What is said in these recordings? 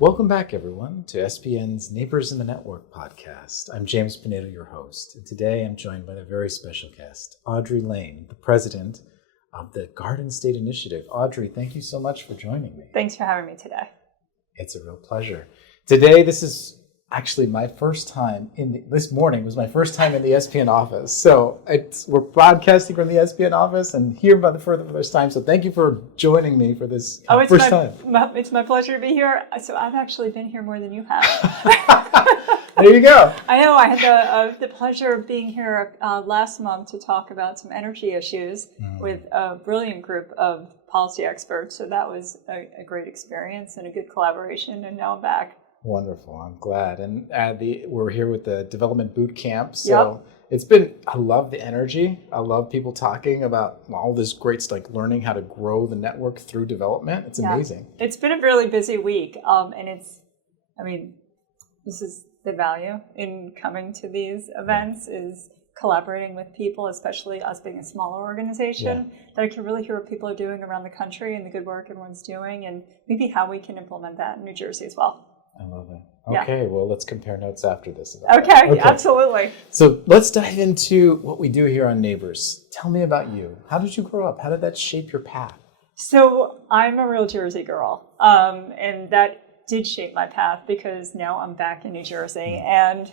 Welcome back, everyone, to SPN's Neighbors in the Network podcast. I'm James Pinedo, your host, and today I'm joined by a very special guest, Audrey Lane, the president of the Garden State Initiative. Audrey, thank you so much for joining me. Thanks for having me today. It's a real pleasure. Today, this is actually my first time this morning was my first time in the SPN office. So we're broadcasting from the SPN office and here for the first time. So thank you for joining me for this first time. It's my pleasure to be here. So I've actually been here more than you have. There you go. I know. I had the pleasure of being here last month to talk about some energy issues with a brilliant group of policy experts. So that was a great experience and a good collaboration. And now I'm back. Wonderful. I'm glad. And we're here with the Development Bootcamp. So It's been, I love the energy. I love people talking about all this great stuff, like learning how to grow the network through development. It's amazing. It's been a really busy week. And this is the value in coming to these events is collaborating with people, especially us being a smaller organization, that I can really hear what people are doing around the country and the good work everyone's doing and maybe how we can implement that in New Jersey as well. I love it. Okay, well, let's compare notes after this. Okay, absolutely. So let's dive into what we do here on Neighbors. Tell me about you. How did you grow up? How did that shape your path? So I'm a real Jersey girl, and that did shape my path because now I'm back in New Jersey. And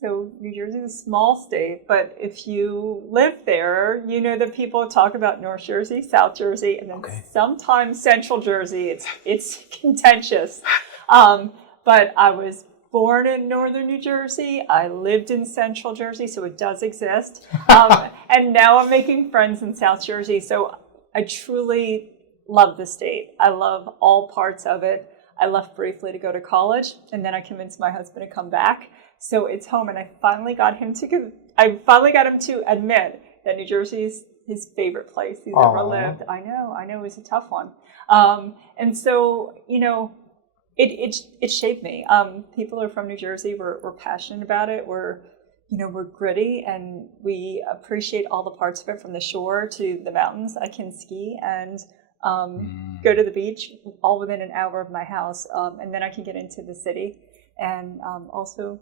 so New Jersey is a small state, but if you live there, you know that people talk about North Jersey, South Jersey, and then sometimes Central Jersey. It's contentious. But I was born in Northern New Jersey. I lived in Central Jersey, so it does exist. And now I'm making friends in South Jersey. So I truly love the state. I love all parts of it. I left briefly to go to college, and then I convinced my husband to come back. So it's home, and I finally got him to admit that New Jersey is his favorite place he's ever lived. I know it was a tough one. And so, it shaped me. People are from New Jersey. We're passionate about it. We're gritty, and we appreciate all the parts of it, from the shore to the mountains. I can ski and go to the beach all within an hour of my house, and then I can get into the city and also,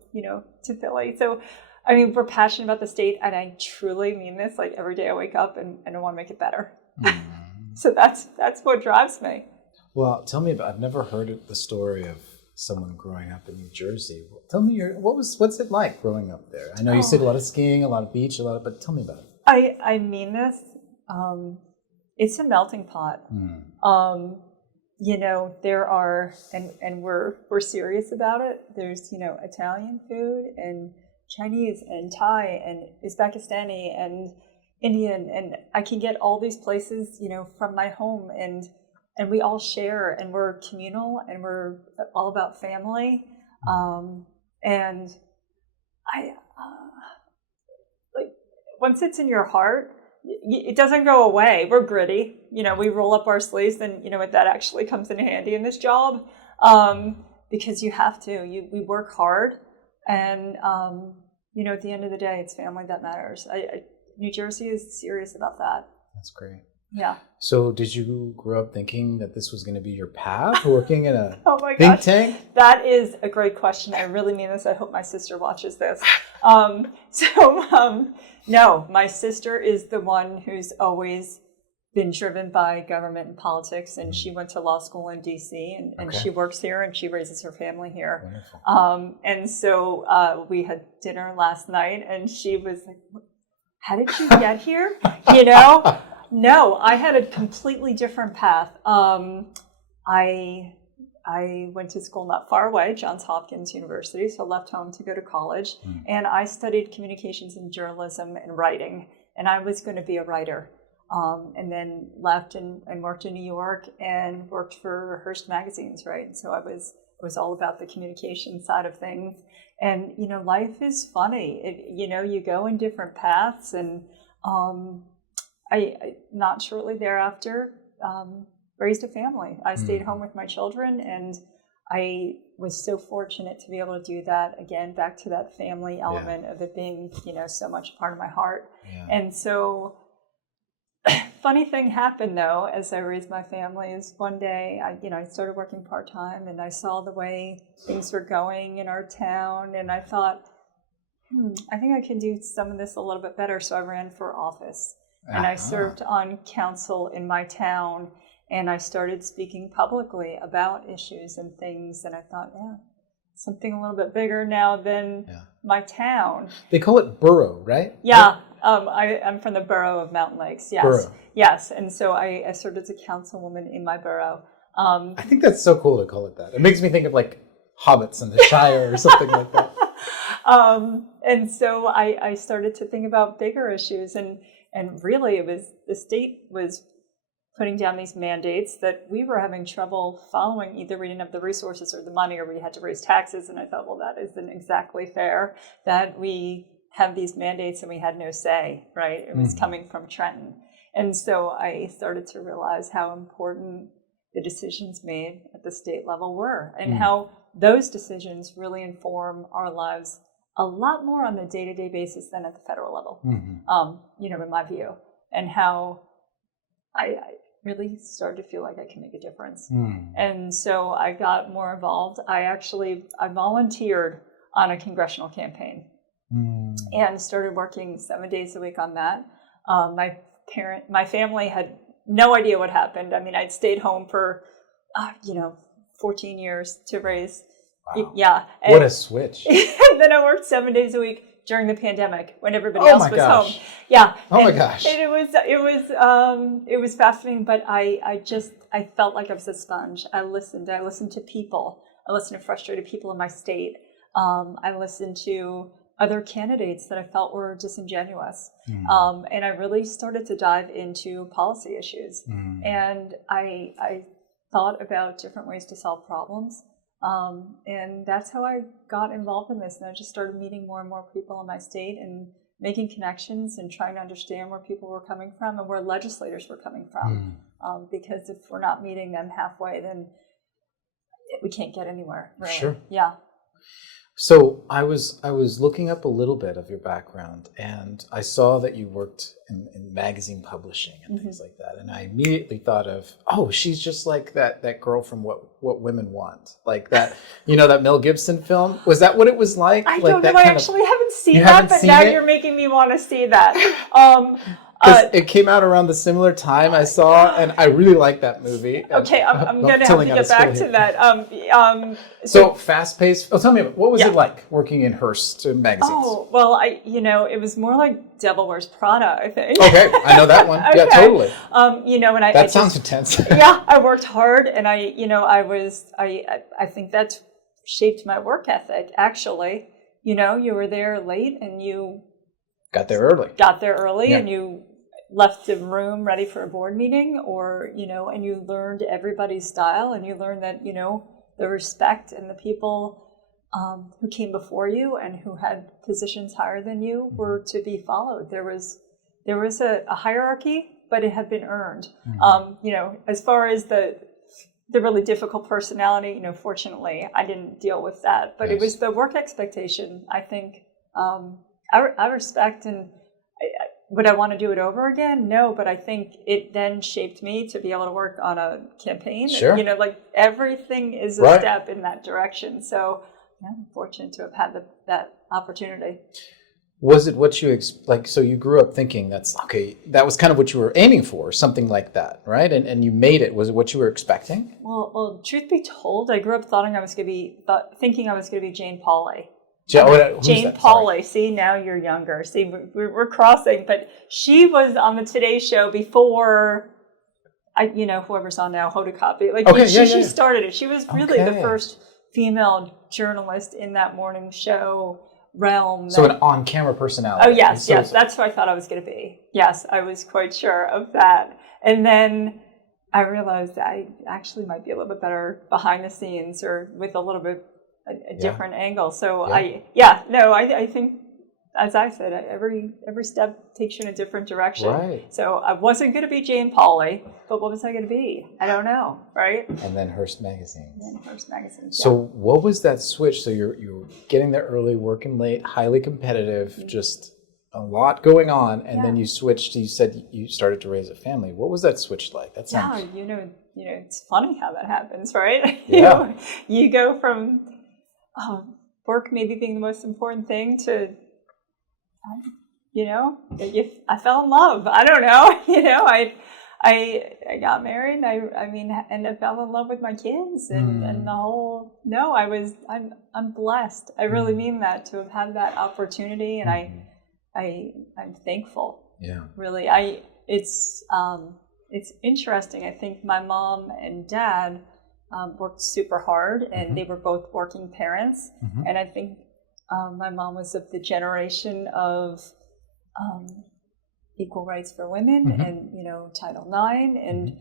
to Philly. So, we're passionate about the state, and I truly mean this. Like, every day I wake up and I want to make it better. So that's what drives me. Well, tell me I've never heard the story of someone growing up in New Jersey. Tell me what's it like growing up there? I know you said a lot of skiing, a lot of beach, but tell me about it. I mean this. It's a melting pot. There are, and we're serious about it. There's, Italian food and Chinese and Thai and Uzbekistani and Indian, and I can get all these places, from my home, and we all share, and we're communal, and we're all about family. And I, once it's in your heart, it doesn't go away. We're gritty. We roll up our sleeves, and that actually comes in handy in this job, because you have to. We work hard, and at the end of the day, it's family that matters. New Jersey is serious about that. That's great. Yeah. So did you grow up thinking that this was going to be your path, working in a think tank? That is a great question. I really mean this. I hope my sister watches this. No, my sister is the one who's always been driven by government and politics, and she went to law school in D.C., and she works here, and she raises her family here. Wonderful. And so we had dinner last night, and she was like, how did you get here? No, I had a completely different path. I went to school not far away, Johns Hopkins University, so left home to go to college. And I studied communications and journalism and writing, and I was going to be a writer. And then left and worked in New York and worked for Hearst magazines, right? And so I was all about the communication side of things. And, life is funny. You go in different paths, and I not shortly thereafter raised a family. I stayed home with my children, and I was so fortunate to be able to do that. Again, back to that family element of it being, so much a part of my heart. And so funny thing happened though, as I raised my family, is one day I started working part-time, and I saw the way things were going in our town, and I thought, I think I can do some of this a little bit better. So I ran for office, and I served on council in my town, and I started speaking publicly about issues and things, and I thought, something a little bit bigger now than my town. They call it borough, right? Yeah. I'm from the borough of Mountain Lakes. Yes. Borough. Yes. And so I served as a councilwoman in my borough. I think that's so cool to call it that. It makes me think of like hobbits in the Shire or something like that. And so I started to think about bigger issues, and really it was the state was putting down these mandates that we were having trouble following. Either we didn't have the resources or the money, or we had to raise taxes. And I thought, well, that isn't exactly fair that we have these mandates and we had no say, right? It was coming from Trenton. And so I started to realize how important the decisions made at the state level were, and how those decisions really inform our lives a lot more on the day-to-day basis than at the federal level, in my view, and how I really started to feel like I can make a difference. And so I got more involved. I volunteered on a congressional campaign and started working 7 days a week on that. My family had no idea what happened. I mean, I'd stayed home for, 14 years to raise. Wow. Yeah. What a switch. And then I worked 7 days a week during the pandemic when everybody else was home. Yeah. My gosh. And it was fascinating, but I felt like I was a sponge. I listened to people. I listened to frustrated people in my state. I listened to other candidates that I felt were disingenuous. And I really started to dive into policy issues. And I thought about different ways to solve problems. And that's how I got involved in this. And I just started meeting more and more people in my state and making connections and trying to understand where people were coming from and where legislators were coming from. Because if we're not meeting them halfway, then we can't get anywhere, really. Sure. Yeah. So I was looking up a little bit of your background, and I saw that you worked in magazine publishing and things like that. And I immediately thought of, she's just like that girl from What Women Want, like that, that Mel Gibson film. Was that what it was like? I like don't know. I actually haven't seen that, haven't but seen now it? you're making me want to see that. It came out around the similar time I saw, and I really liked that movie. Okay, I'm going to have to get back to that. So fast-paced. Tell me, what was it like working in Hearst magazines? Oh, well, it was more like Devil Wears Prada, I think. Okay, I know that one. Okay. Yeah, totally. And that sounds intense. Yeah, I worked hard, and I think that shaped my work ethic. Actually, you were there late, and you got there early, and you left the room ready for a board meeting, or and you learned everybody's style, and you learned that the respect and the people who came before you and who had positions higher than you were to be followed. There was a hierarchy, but it had been earned. As far as the really difficult personality, fortunately I didn't deal with that, but It was the work expectation. I think I respect, and would I want to do it over again? No, but I think it then shaped me to be able to work on a campaign. Sure. Like everything is a step in that direction. So I'm fortunate to have had that opportunity. Was it what you so you grew up thinking that was kind of what you were aiming for, something like that, right? And you made it. Was it what you were expecting? Well, truth be told, I grew up thinking I was going to be Jane Pauley. Jane Pauley. See, now you're younger. See, we're crossing. But she was on the Today Show before, whoever's on now, Hoda Kotb. She started it. She was really the first female journalist in that morning show realm. So an on-camera personality. Oh, yes. That's who I thought I was going to be. Yes, I was quite sure of that. And then I realized I actually might be a little bit better behind the scenes or with a little bit a different angle. So I think, as I said, every step takes you in a different direction. Right. So I wasn't going to be Jane Pauley, but what was I going to be? I don't know, right? And then Hearst magazines. So what was that switch? So you're getting there early, working late, highly competitive, just a lot going on, and then you switched. You said you started to raise a family. What was that switch like? That sounds. Yeah, it's funny how that happens, right? Yeah. You go from work maybe being the most important thing to, I fell in love. I don't know. I got married. And I fell in love with my kids and the whole. No, I'm blessed. I really mean that, to have had that opportunity, and I'm thankful. Yeah. Really, it's interesting. I think my mom and dad worked super hard, and they were both working parents. And I think my mom was of the generation of equal rights for women and, Title IX. And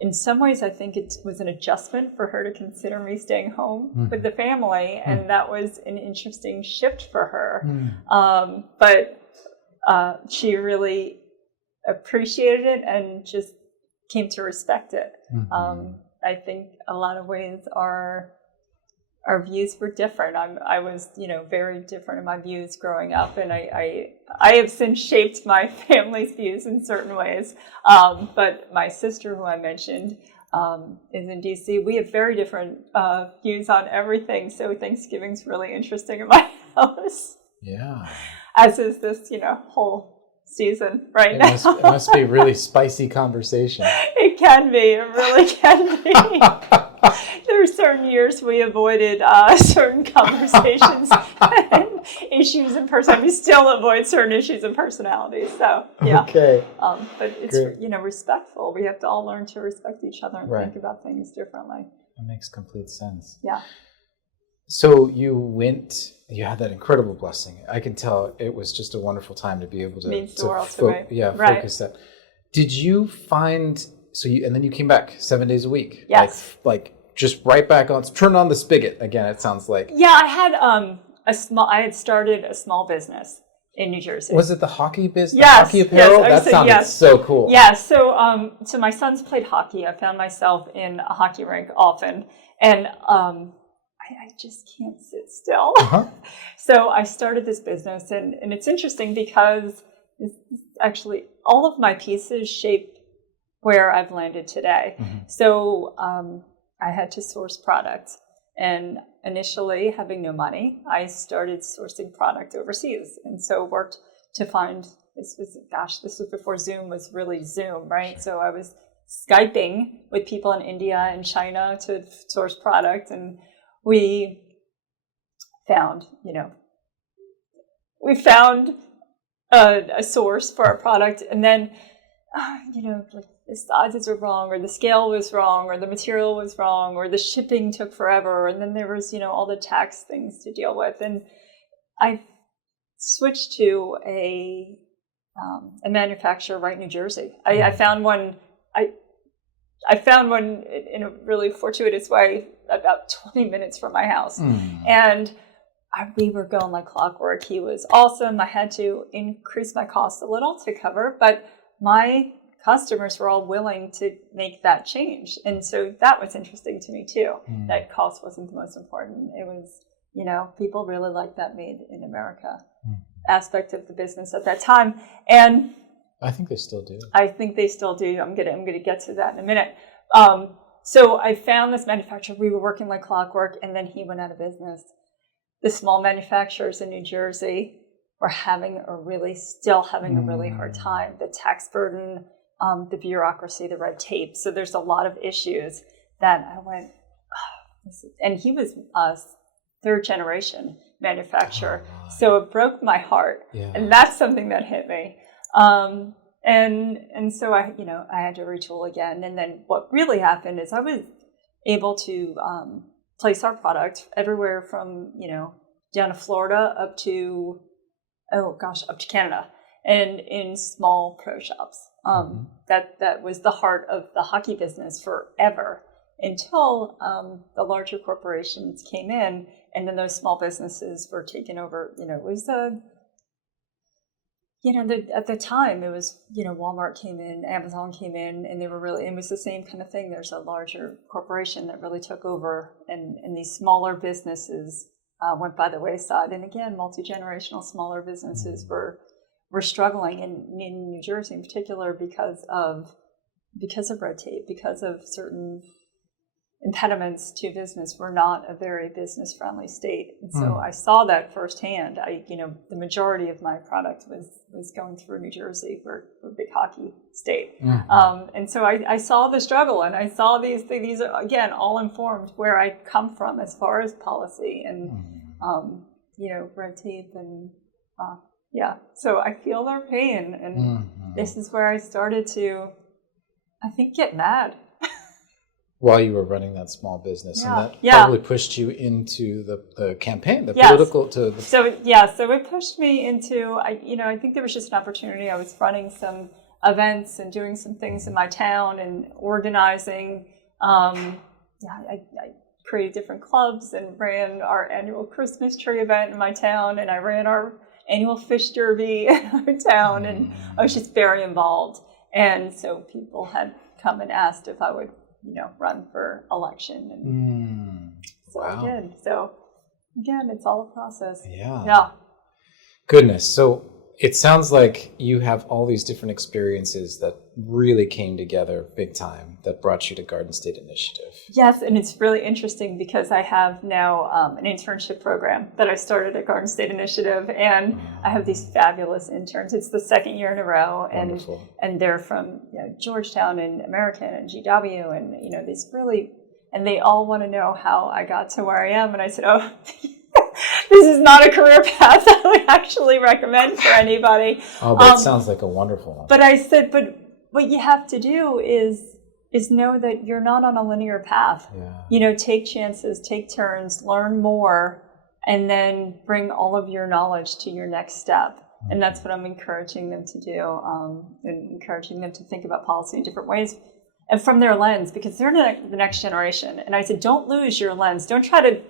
in some ways, I think it was an adjustment for her to consider me staying home with the family. And that was an interesting shift for her. But she really appreciated it and just came to respect it. I think a lot of ways our views were different. I was, very different in my views growing up, and I have since shaped my family's views in certain ways. But my sister, who I mentioned, is in DC. We have very different views on everything. So Thanksgiving's really interesting in my house. Yeah. As is this, whole season now. It must be a really spicy conversation. It can be. It really can be. There are certain years we avoided certain conversations and issues and personalities. We still avoid certain issues and personalities. So, yeah. Okay. But it's, respectful. We have to all learn to respect each other and think about things differently. That makes complete sense. Yeah. So you had that incredible blessing. I can tell it was just a wonderful time to be able to, means the world to me. Focus that. Did you find, and then you came back 7 days a week? Yes. Like just right back on, turn on the spigot again, it sounds like. Yeah, I had I had started a small business in New Jersey. Was it the hockey business? Yes. Hockey apparel? Yes, that sounded so cool. Yeah, so my sons played hockey. I found myself in a hockey rink often, and I just can't sit still. So I started this business, and it's interesting because actually all of my pieces shape where I've landed today. So I had to source products, and initially, having no money, I started sourcing product overseas, and so worked to find, this was before Zoom was really Zoom, right? So I was Skyping with people in India and China to source product, and we found a source for our product, and then, like the sizes were wrong, or the scale was wrong, or the material was wrong, or the shipping took forever, and then there was, all the tax things to deal with, and I switched to a manufacturer right in New Jersey. I found one. I found one in a really fortuitous way about 20 minutes from my house. And we were going like clockwork. He was awesome. I had to increase my cost a little to cover, but my customers were all willing to make that change. And so that was interesting to me too. That cost wasn't the most important. It was, people really liked that made in America aspect of the business at that time. And I think they still do. I'm gonna get to that in a minute. So I found this manufacturer. We were working like clockwork, and then he went out of business. The small manufacturers in New Jersey were still having a really hard time. The tax burden, the bureaucracy, the red tape. So there's a lot of issues that I went, and he was a third generation manufacturer. So it broke my heart. And that's something that hit me. And so I had to retool again. And then what really happened is I was able to place our product everywhere from, down to Florida up to Canada, and in small pro shops. That was the heart of the hockey business forever, until the larger corporations came in, and then those small businesses were taken over. It was at the time it was, Walmart came in, Amazon came in, and it was the same kind of thing. There's a larger corporation that really took over, and these smaller businesses went by the wayside. And again, multi-generational smaller businesses were were struggling in New Jersey in particular because of red tape, because of certain impediments to business. We're not a very business friendly state. And so I saw that firsthand. The majority of my product was going through New Jersey. We're a big hockey state. And so I saw the struggle, and I saw these are, again, all informed where I come from as far as policy and, red tape and, so I feel their pain. And this is where I started to, I think, get mad. While you were running that small business, and that probably pushed you into the campaign, the political. So it pushed me into. I think there was just an opportunity. I was running some events and doing some things in my town and organizing. I created different clubs and ran our annual Christmas tree event in my town, and I ran our annual fish derby in our town, and I was just very involved. And so people had come and asked if I would, run for election. And so I did. So again, it's all a process. Yeah. Goodness. So it sounds like you have all these different experiences that really came together big time that brought you to Garden State Initiative. Yes, and it's really interesting because I have now an internship program that I started at Garden State Initiative, and I have these fabulous interns. It's the second year in a row, and they're from Georgetown and American and GW, and these really, and they all want to know how I got to where I am, and I said, this is not a career path I would actually recommend for anybody. Oh, but it sounds like a wonderful one. But I said, but what you have to do is know that you're not on a linear path. Take chances, take turns, learn more, and then bring all of your knowledge to your next step. And that's what I'm encouraging them to do, and encouraging them to think about policy in different ways and from their lens, because they're the next generation. And I said, don't lose your lens. Don't try to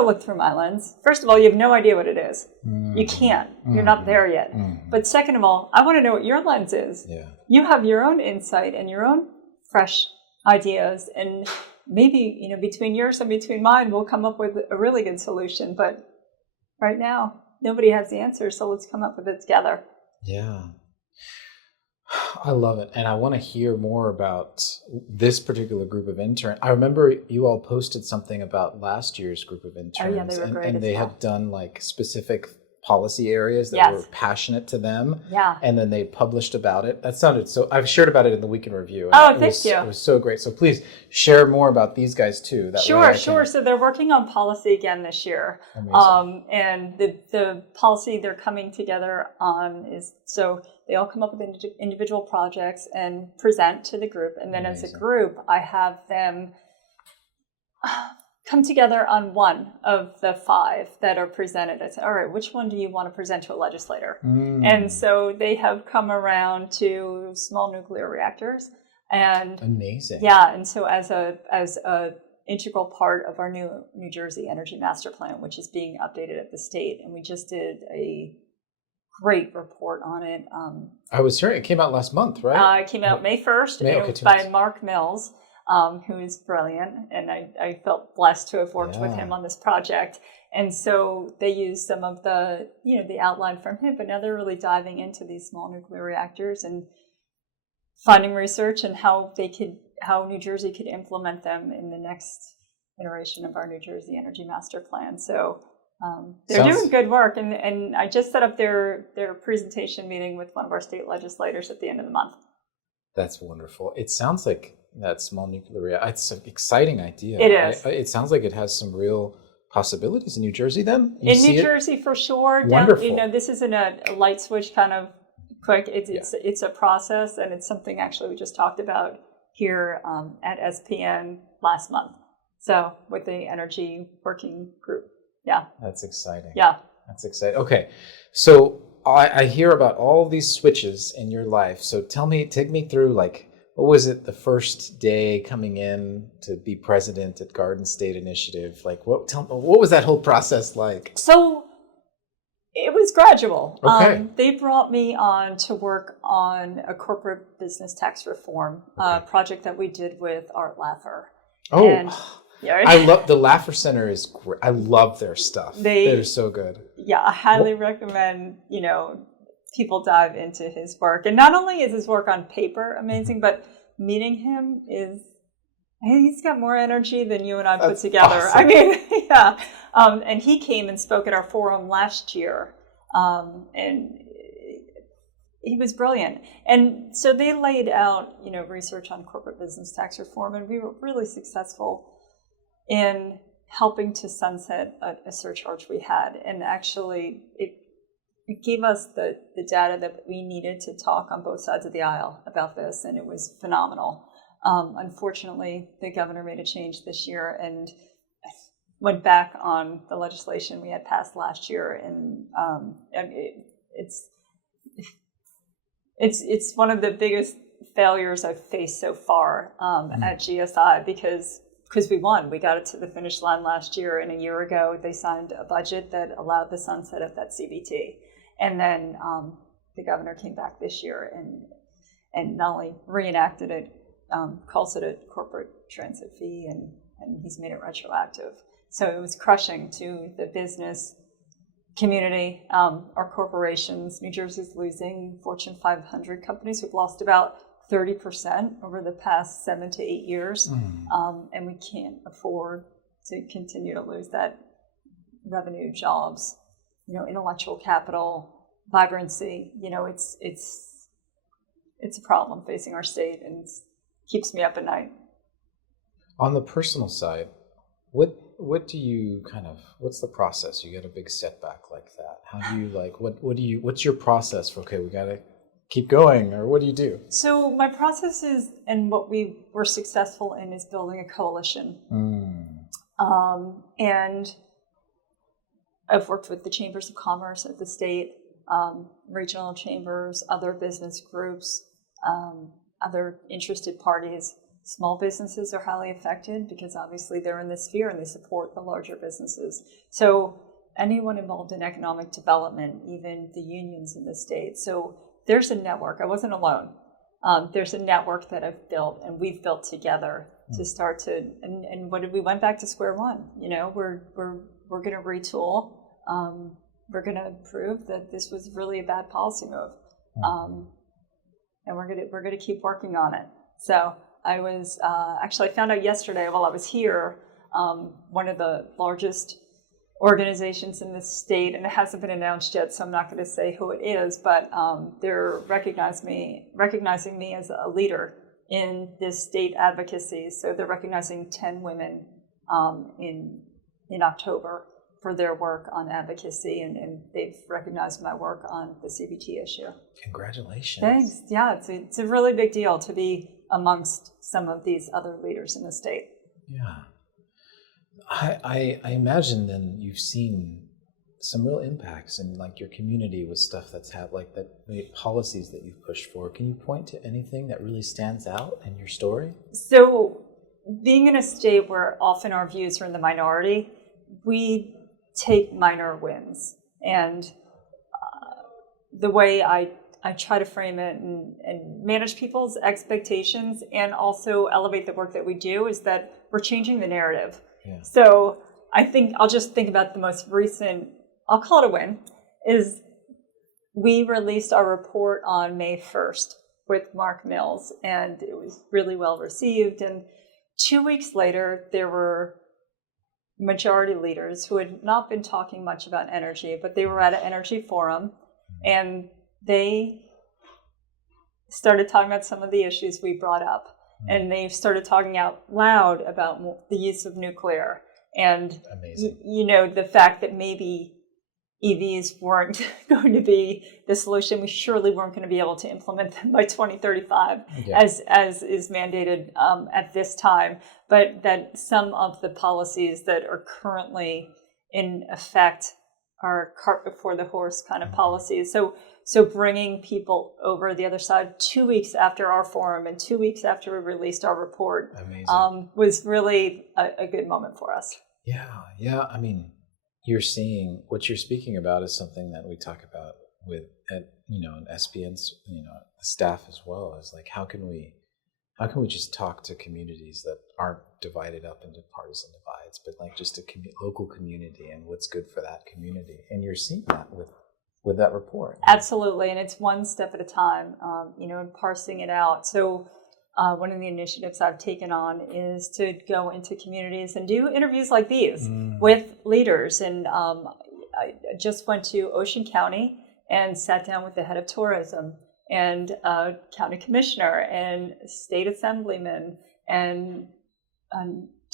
look through my lens. First of all, you have no idea what it is. You can't. You're not there yet. But second of all, I want to know what your lens is. You have your own insight and your own fresh ideas, and maybe between yours and between mine, we'll come up with a really good solution. But right now, nobody has the answer, so let's come up with it together. Yeah. I love it. And I want to hear more about this particular group of interns. I remember you all posted something about last year's group of interns. They were great. And they had done like specific policy areas that were passionate to them. And then they published about it. That sounded so, I've shared about it in the Week in Review. Thank you. It was so great. So please share more about these guys too. Sure. So they're working on policy again this year. Amazing. And the policy they're coming together on is, so they all come up with individual projects and present to the group. And then as a group, I have them come together on one of the 5 that are presented. I said, all right, which one do you want to present to a legislator? And so they have come around to small nuclear reactors. And amazing. Yeah, and so as a integral part of our new New Jersey Energy Master Plan, which is being updated at the state, and we just did a great report on it. I was hearing it came out last month, right? It came out May 1st by Mark Mills. Who is brilliant, and I felt blessed to have worked with him on this project. And so they used some of the outline from him, but now they're really diving into these small nuclear reactors and finding research and how New Jersey could implement them in the next iteration of our New Jersey Energy Master Plan. So they're doing good work, and I just set up their presentation meeting with one of our state legislators at the end of the month. That's wonderful. It sounds like that small nuclear reactor, it's an exciting idea. It is. It sounds like it has some real possibilities in New Jersey then? In New Jersey, for sure. Wonderful. This isn't a light switch kind of quick. It's a process, and it's something actually we just talked about here at SPN last month. So with the energy working group. Yeah. That's exciting. Yeah. That's exciting. Okay. So I hear about all these switches in your life. So take me through, like, what was it the first day coming in to be president at Garden State Initiative? Like, what was that whole process like? So it was gradual. Okay. They brought me on to work on a corporate business tax reform project that we did with Art Laffer. Oh, and, I love the Laffer Center is great. I love their stuff. They're so good. Yeah, I highly recommend, people dive into his work. And not only is his work on paper amazing, but meeting him he's got more energy than you and I put together. Awesome. I mean, yeah. And he came and spoke at our forum last year. And he was brilliant. And so they laid out, research on corporate business tax reform, and we were really successful in helping to sunset a surcharge we had. And actually, it gave us the data that we needed to talk on both sides of the aisle about this, and it was phenomenal. Unfortunately, the governor made a change this year and went back on the legislation we had passed last year, and it's one of the biggest failures I've faced so far at GSI because we won. We got it to the finish line last year, and a year ago they signed a budget that allowed the sunset of that CBT. And then the governor came back this year and not only reenacted it, calls it a corporate transit fee, and he's made it retroactive. So it was crushing to the business community, our corporations. New Jersey's losing Fortune 500 companies. We've lost about 30% over the past 7 to 8 years, and we can't afford to continue to lose that revenue, jobs, intellectual capital, vibrancy. It's a problem facing our state, and it keeps me up at night. On the personal side, what do you what's the process? You get a big setback like that. How do you what's your process for, okay, we got to keep going, or what do you do? So my process is, and what we were successful in, is building a coalition. And I've worked with the chambers of commerce at the state, regional chambers, other business groups, other interested parties. Small businesses are highly affected because obviously they're in this sphere and they support the larger businesses. So anyone involved in economic development, even the unions in the state. So there's a network. I wasn't alone. There's a network that I've built and we've built together to start to, and we went back to square one. We're going to retool. We're going to prove that this was really a bad policy move. And we're going to keep working on it. So I was actually, I found out yesterday while I was here, one of the largest organizations in the state, and it hasn't been announced yet, so I'm not going to say who it is, but they're recognizing me as a leader in this state advocacy. So they're recognizing 10 women in October for their work on advocacy, and they've recognized my work on the CBT issue. Congratulations. Thanks. Yeah, it's a really big deal to be amongst some of these other leaders in the state. Yeah. I imagine then you've seen some real impacts in your community with stuff that's policies that you've pushed for. Can you point to anything that really stands out in your story? So being in a state where often our views are in the minority, we take minor wins. And the way I try to frame it and manage people's expectations and also elevate the work that we do is that we're changing the narrative. Yeah. So I think I'll just think about the most recent, I'll call it a win, is we released our report on May 1st with Mark Mills, and it was really well received. And 2 weeks later, there were majority leaders who had not been talking much about energy, but they were at an energy forum, and they started talking about some of the issues we brought up. And they started talking out loud about the use of nuclear and, the fact that maybe EVs weren't going to be the solution. We surely weren't going to be able to implement them by 2035, as is mandated at this time. But that some of the policies that are currently in effect are cart before the horse kind of policies. So bringing people over the other side 2 weeks after our forum and 2 weeks after we released our report was really a good moment for us. Yeah. I mean, you're seeing what you're speaking about is something that we talk about with an SPN's staff as well. Is how can we just talk to communities that aren't divided up into partisan divides, but just a local community and what's good for that community. And you're seeing that with with that report. Absolutely, and it's one step at a time, and parsing it out. So one of the initiatives I've taken on is to go into communities and do interviews like these with leaders. And I just went to Ocean County and sat down with the head of tourism and county commissioner and state assemblyman and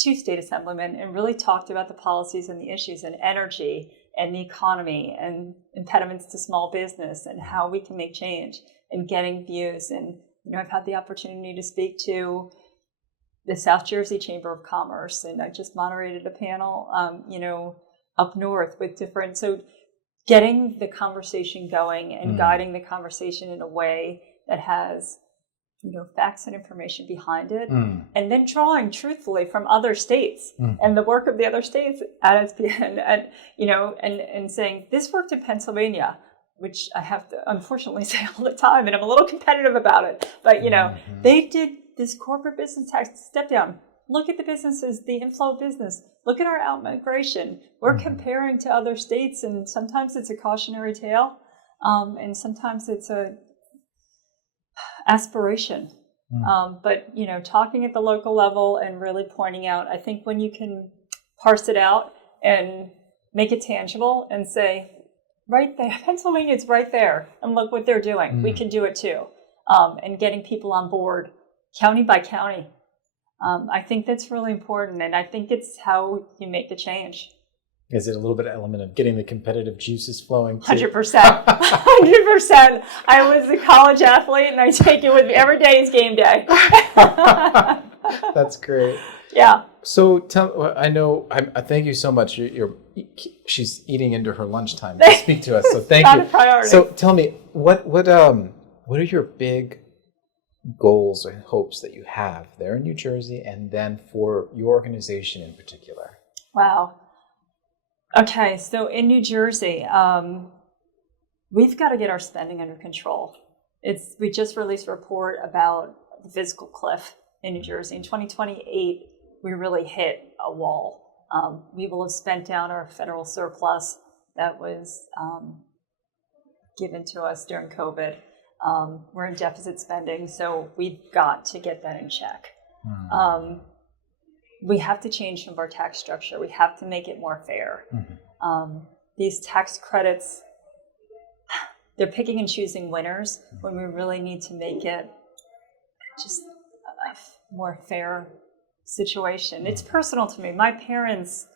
2 state assemblymen, and really talked about the policies and the issues and energy and the economy and impediments to small business and how we can make change and getting views. And, I've had the opportunity to speak to the South Jersey Chamber of Commerce, and I just moderated a panel, up north with different, so getting the conversation going and guiding the conversation in a way that has, facts and information behind it, and then drawing truthfully from other states and the work of the other states at SPN, and saying this worked in Pennsylvania, which I have to unfortunately say all the time, and I'm a little competitive about it, but they did this corporate business tax step down. Look at the businesses, the inflow of business. Look at our out-migration. We're comparing to other states, and sometimes it's a cautionary tale, and sometimes it's a aspiration. But, talking at the local level and really pointing out, I think when you can parse it out and make it tangible and say, right there, Pennsylvania's right there, and look what they're doing. We can do it too. And getting people on board, county by county. I think that's really important, and I think it's how you make the change. Is it a little bit of element of getting the competitive juices flowing too? 100%. 100%. I was a college athlete, and I take it with me. Every day is game day. That's great. Yeah. So I thank you so much. She's eating into her lunchtime to speak to us. So thank you. Not a priority. So tell me, what are your big goals and hopes that you have there in New Jersey, and then for your organization in particular? Wow. Okay, so in New Jersey, we've got to get our spending under control. We just released a report about the fiscal cliff in New Jersey. In 2028, we really hit a wall. We will have spent down our federal surplus that was given to us during COVID. We're in deficit spending, so we've got to get that in check. We have to change some of our tax structure. We have to make it more fair. These tax credits, they're picking and choosing winners when we really need to make it just a more fair situation. It's personal to me. My parents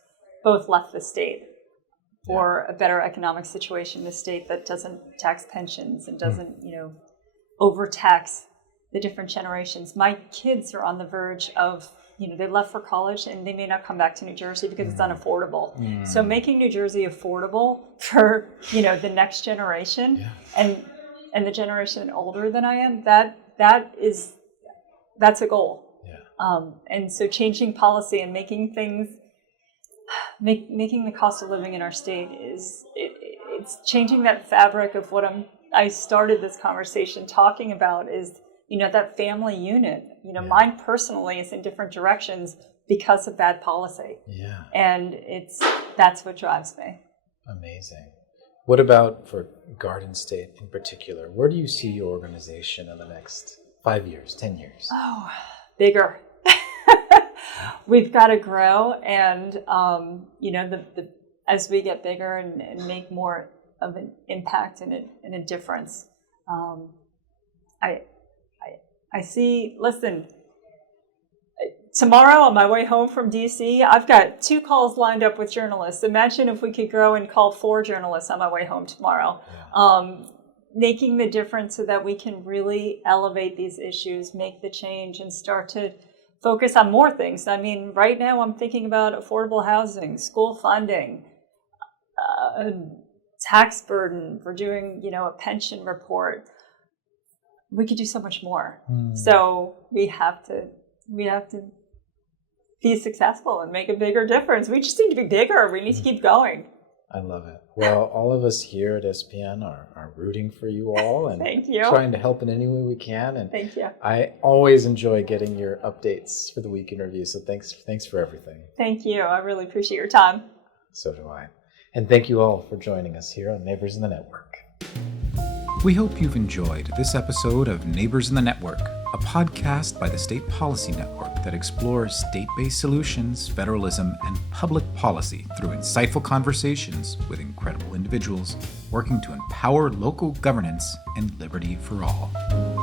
both left the state for a better economic situation in the state that doesn't tax pensions and doesn't, overtax the different generations. My kids are on the verge of, they left for college and they may not come back to New Jersey because it's unaffordable. So making New Jersey affordable for, the next generation and the generation older than I am, that's a goal. And so changing policy and making things, making the cost of living in our state it's changing that fabric of what I started this conversation talking about is, that family unit. Mine personally is in different directions because of bad policy. Yeah. And that's what drives me. Amazing. What about for Garden State in particular? Where do you see your organization in the next 5 years, 10 years? Oh, bigger. We've got to grow, and as we get bigger and make more of an impact and a difference, I see. Listen, tomorrow on my way home from DC, I've got 2 calls lined up with journalists. Imagine if we could grow and call 4 journalists on my way home tomorrow. Making the difference so that we can really elevate these issues, make the change, and start to focus on more things. I mean, right now I'm thinking about affordable housing, school funding, tax burden. We're doing, a pension report. We could do so much more. So we have to be successful and make a bigger difference. We just need to be bigger. We need to keep going. I love it. Well, all of us here at SPN are rooting for you all and Thank you. Trying to help in any way we can. And Thank you. I always enjoy getting your updates for the week in review. So thanks for everything. Thank you. I really appreciate your time. So do I. And thank you all for joining us here on Neighbors in the Network. We hope you've enjoyed this episode of Neighbors in the Network, a podcast by the State Policy Network that explores state-based solutions, federalism, and public policy through insightful conversations with incredible individuals working to empower local governance and liberty for all.